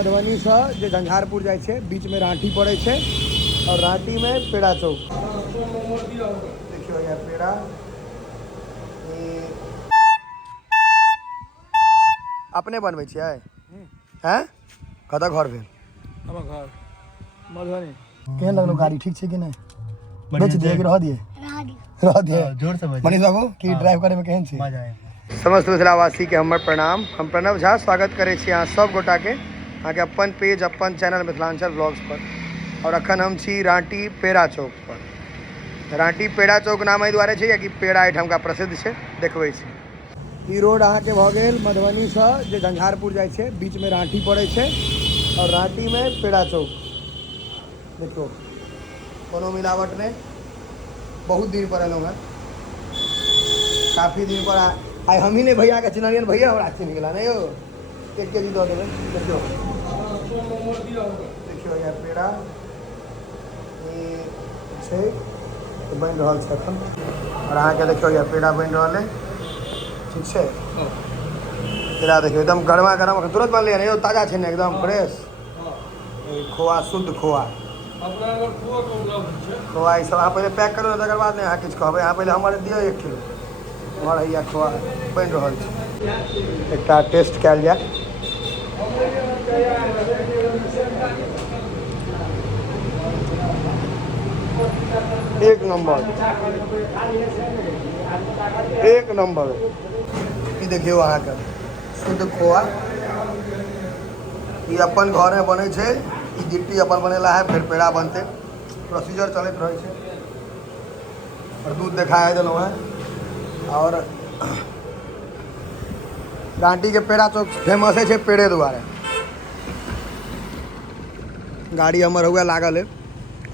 मधुबनी से जे झंझारपुर जाए छे, बीच में रांटी पड़े छे और रांटी में पेड़ा चौक। देखियो यार पेड़ा अपने बनबै छियै हैं? कतऽ घर भेल? हमर घर मधुबनी। केहन लगलो गाड़ी? ठीक छै कि नहीं? बेच दिए कि रह दिए? रह दिए। जोर से मनीष बाबू की ड्राइव करे में केहन छै? मजा आए। समस्त मिथिलावासी के हमर प्रणाम। हम प्रणव झा स्वागत करे छी अहाँ सब गोटा के अहाँ के अपन पेज अपन चैनल मिथिलांचल ब्लॉग्स पर। और अखन हम छी रांटी पेड़ा चौक पर। रांटी पेड़ा चौक नाम एहि दुआरे छै कि पेड़ा एहिठाम का प्रसिद्ध छै, देखबै छी। ई रोड अहाँ के भऽ गेल मधुबनी से जे झंझारपुर जाए छे, बीच में रांटी पड़े छे और रांटी में पेड़ा चौक। देखो कोनो मिलावट नहीं, बहुत दिन पर एलहुँ हैं, काफ़ी दिन पर आई हम ही ने भैया के चिन्हलियन। भैया हमरा चिन्ह गेला नहीं हो? 1 केजी दऽ देबै। देखियो देखियो यार पेड़ा ई छै बनि रहल छै एखन और अहाँके देखियो यार पेड़ा बनि रहल है। ठीक छै, पेड़ा देखियो एकदम गरमा गरम तुरंत बनलै नहीं हो, ताजा छै ने एकदम फ्रेश। खोआ शुद्ध खोआ खोआ ई सब अहाँ पहले पैक करू तकर बाद नहीं अहाँ किछु कहबै। अहाँ पहले हमर दियौ 1 किलो हमर हैया खोआ बनि रहल छै, एकटा टेस्ट कयल जाय। एक नंबर एक नंबर। ई देखियो अहाँके शुद्ध खोआ ई अपन घर में बनै छै। ई गिट्टी अपन बनेला है, फिर पेड़ा बनते प्रोसीजर चलत रहे छै। और दूध देखा देलहुँ है। और रांटी के पेड़ा चौक फेमस है पेड़े दुआरे। गाड़ी हमर हुए लागल है,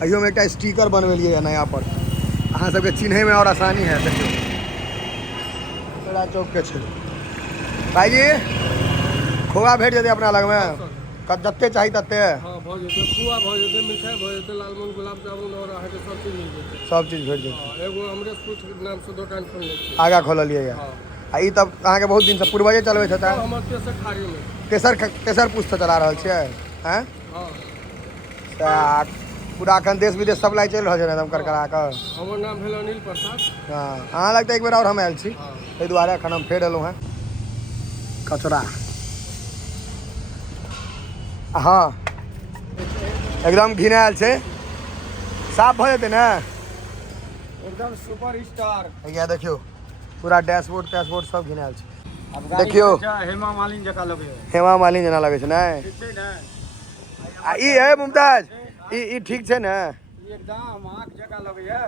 अहियो में एक स्टिकर बनवेलिए है नया पर, अहाँ सबके चिन्हे में और आसानी है। देखियो पेड़ा चौक के छै भाईजी, खोआ भेट जेतै अपना लग में जते चाही तते। हाँ भऽ जेतै, खुआ भऽ जेतै, मिठाई भऽ जेतै, लालमोहन गुलाब जामुन और अहाँके सब चीज मिल जेतै। सब चीज भेट जेतै। हाँ, एगो हमरे स्वीट नाम से दुकान खोलने छी, आगा खोललिए है। हाँ। आ ई तब अहाँके बहुत दिन से पूर्वजे चलबै छथि? हमर तेसर खाड़ी में तेसर पुस्त चला रहल छियै हैं? हाँ। तऽ पूरा अखन देश विदेश सप्लाई चलि रहल छै एकदम करकरा कऽ। हमर नाम भेल अनिल प्रसाद। हाँ, अहाँ लग तऽ एक बेर और हम आयल छी, हाँ। ताहि दुआरे एखन हम फेर एलहुँ हैं। कचरा हाँ एकदम घिनायल छै, साफ भऽ जेतै ने एकदम सुपर स्टार। भैया देखियो पूरा डैशबोर्ड टैशबोर्ड सब घिनायल छै। देखियो हेमा मालिनी जकाँ लगे है। हेमा मालिनी जेना लगे छै ने। ठीक छै ने? आ ई है मुमताज, ई ठीक छै ने? एकदम आँख जकाँ लगे है,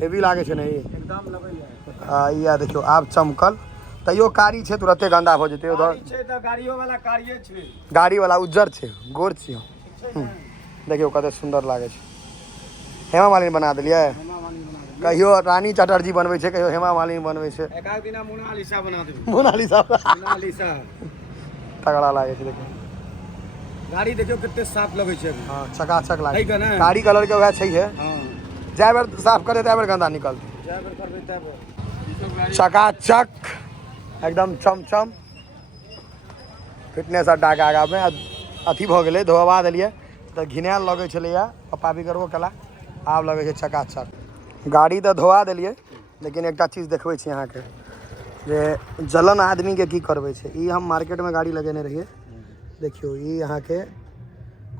हेवी लागे छै ने ई एकदम लगे है। हाँ ई देखियो आब चमकल, तैयो कारी छै, तुरते गंदा भऽ जेतै। उधर छै तऽ गाड़ियो वाला कारिये छै, गाड़ी वाला उज्जर छै, गोर छियै। देखियो कते सुंदर लागे छै। हेमा मालिनी बना देलियै। हेमा मालिनी बना देलियै। कहियो रानी चटर्जी बनबै छै, कहियो हेमा मालिनी बनबै छै। एकाध दिना मोनालिसा बना देबै। मोनालिसा मोनालिसा तगड़ा लागे छै। देखियो गाड़ी देखियो कते साफ लगे छै। हाँ चकाचक लागे है ने? कारी कलर के वह छै। हाँ, जाय बेर साफ करे तय बेर गंदा निकलतै। जय बेर करबै तय बेर चकाचक एकदम चमचम। फिटनेस अड्डा के आगा में अथी भऽ गेलै, धोबा देलियै तऽ घिनायल लगै छलैया, पप्पा भी करबो केला, आब लगै छै चकाचक। गाड़ी तऽ धोआ देलियै, लेकिन एकटा चीज देखबै छी अहाँके जे जलन आदमी के की करबै छै। ई हम मार्केट में गाड़ी लगेने रहिए, देखियो ई अहाँके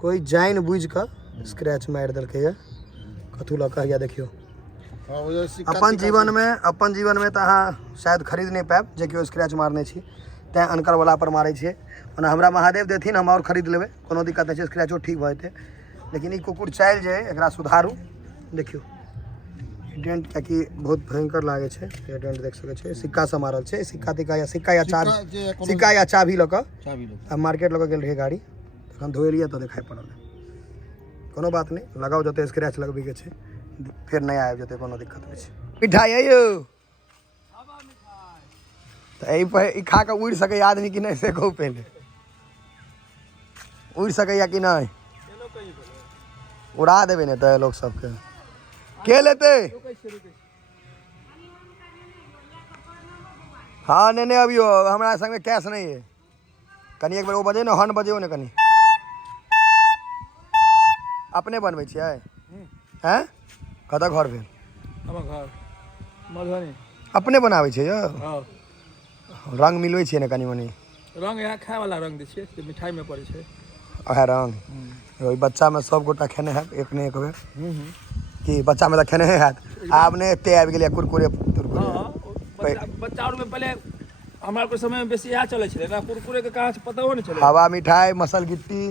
कोई जानि बुझि कऽ स्क्रैच मारि देलकै है। कथू लऽ कऽ देखियो अपन जीवन में तऽ अहाँ शायद खरीद नहीं पायब जे केओ स्क्रैच मारने छी, तैँ अनकर वाला पर मारै छियै। ओना हमरा महादेव देथिन, हम और खरीद लेबै, कोनो दिक्कत नहीं छै, स्क्रैचो ठीक भऽ जेतै। लेकिन ई कुकुर चालि जे है एकरा सुधारू। देखियो डेंट कियाकि बहुत भयंकर लागे छै, ये डेंट देख सकै छै, सिक्का से मारल छै। सिक्का या चाभी लऽ कऽ मार्केट लऽ कऽ गेल रहियै गाड़ी, तखन धोएलियै तऽ देखाइ पड़ल। कोनो बात नहीं, लगाओ जते स्क्रैच लगबै के छै, फिर नया आबि जेतै, कोनो दिक्कत नहीं छै। मिठाई है यौ तऽ ई खा कऽ उड़ि सकैए आदमी कि नहीं से कहू पहले। उड़ि सकैए कि नहीं? उड़ा देबै ने तऽ लोग सबके के लेते? हाँ नहीं अभियो हमरा संग में कैश नहीं है। कनी एक बेर वो बजे ना, हॉर्न बजे ने कनी। अपने बनबै छियै हैं कतऽ घर भेल हमर घर मधुबनी अपने बनाबै छियै यौ हाँ रंग मिलबै छियै ने कनि मनि रंग यहाँ खाय वाला रंग दै छियै जे मिठाई में पड़ै छै ओहे रंग ओहि बच्चामे सब गोटा खेने हैत एक ने एक बेर कि बच्चामे तऽ खेने हैत आब ने एते आबि गेलै कुरकुरे तुरकुरे हाँ बच्चा और में पहले हमारे को समय में बेसी इएह चलै छलै ना कुरकुरे के कहाँ से पता हो नहीं चले हवा मिठाई मसल गिट्टी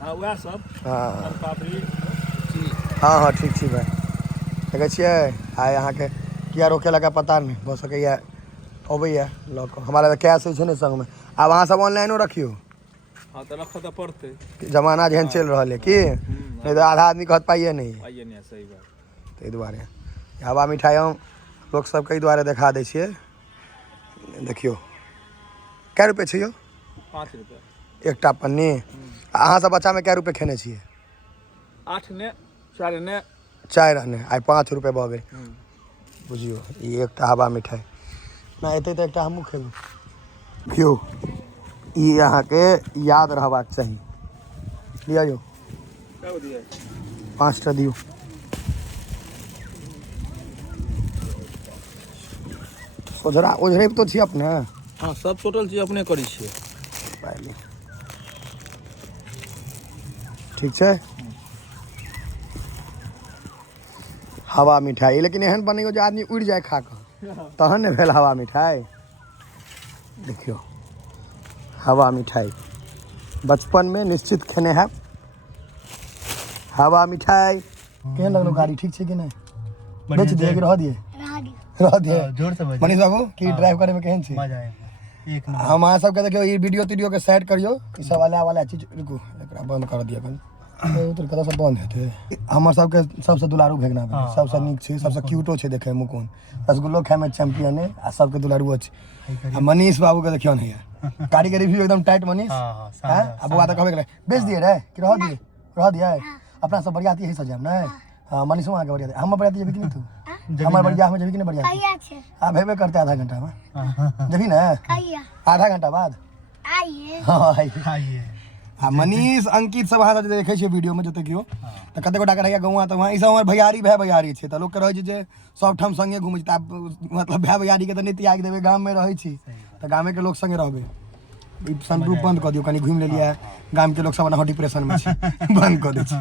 हाँ वएह सब हाँ पापड़ी हाँ हाँ ठीक छी भाई देखै छियै आइ अहाँके किया रोके लगा पता नहीं भऽ सकैया अबैया लऽ कऽ हमरा लग कैश होइ छै ने संगमे आब अहाँ सब ऑनलाइनो रखियो हाँ तो रखऽ तो पड़तै जमाना जेहन चलि रहल है कि नहीं तो आधा आदमी कहत पाइए नहीं आइए नहीं सही बात ताहि दुआरे हवा मिठाई हम लोक सबके दुआरे देखा दै छियै देखियौ कै रुपये छै यौ 5 रुपया एकटा पन्नी अहाँ सब बच्चामे कै रुपये खेने छियै 8 ने 4 ने 4 आने आइ 5 रुपये भऽ गेल बुझियौ ई एकटा हवा मिठाई ना एतै तऽ एकटा हमहूँ खेबै देखियौ ई अहाँके याद रहबाक चाही लिअ यौ क्या दिया 5टा दियौ ओझरा ओझरे तो छी अपने हाँ सब टोटल चीज अपने करै छियै पाइली ठीक छै हवा मिठाई लेकिन एहन बनैयो जे आदमी उड़ि जाए खा कऽ तहन ने भेल हवा मिठाई देखियौ हवा मिठाई बचपन में निश्चित खेने हैब हवा मिठाई केहन लगलो गाड़ी ठीक छै कि नहीं बेच दिए कि रह दिए रह दिए जोर से मनीष बाबू की ड्राइव करे में केहन छै मजा आएगा एक नंबर हम अहाँ सबके देखियौ ई वीडियो तीडियो के सेट करियो ई सब वाला चीज रुकू एकरा बंद कर दिया कनी तो कतऽ से बंद हेतै हमर सबके सबसे दुलारू भेगना भेल सबसे नीक छै सबसे क्यूटो छै देखे मुकुन रसगुल्लो खाए में चैंपियन है आ सबके दुलारूओ छै आ मनीष बाबू के देखियो ने गाड़ी के रिव्यू एकदम टाइट मनीष हां अब बात कहबे गेलै बेच दिए रे कि रह दिए अपना सब बरियाती यही सजाम नै हां मनीष वहां के बरियाती हम बरियाती जेबी कि नहीं तू हमर बरिया में जेबी कि नहीं बरियाती आ भेबे करते आधा घंटा में जेबी ना आधा घंटा बाद आइए हां आइए आ मनीष अंकित सब अहाँ देखै छियै वीडियो में जते कियो तऽ कते गोटा के रहैया गौवा तऽ वहाँ ई सब हमर भैयारी भैयारी छै तऽ लोक के रहै छै जे सब ठाम संगे घुमै छै मतलब भैयारी के तऽ नहि त्याग देबै गाम में रहै छी तऽ गामे के लोक संगे रहबै ई सनरूप बंद कऽ दियौ कनी घुमि लेलियै गाम के लोक सब अनहो डिप्रेशन में छै बंद कऽ दै छी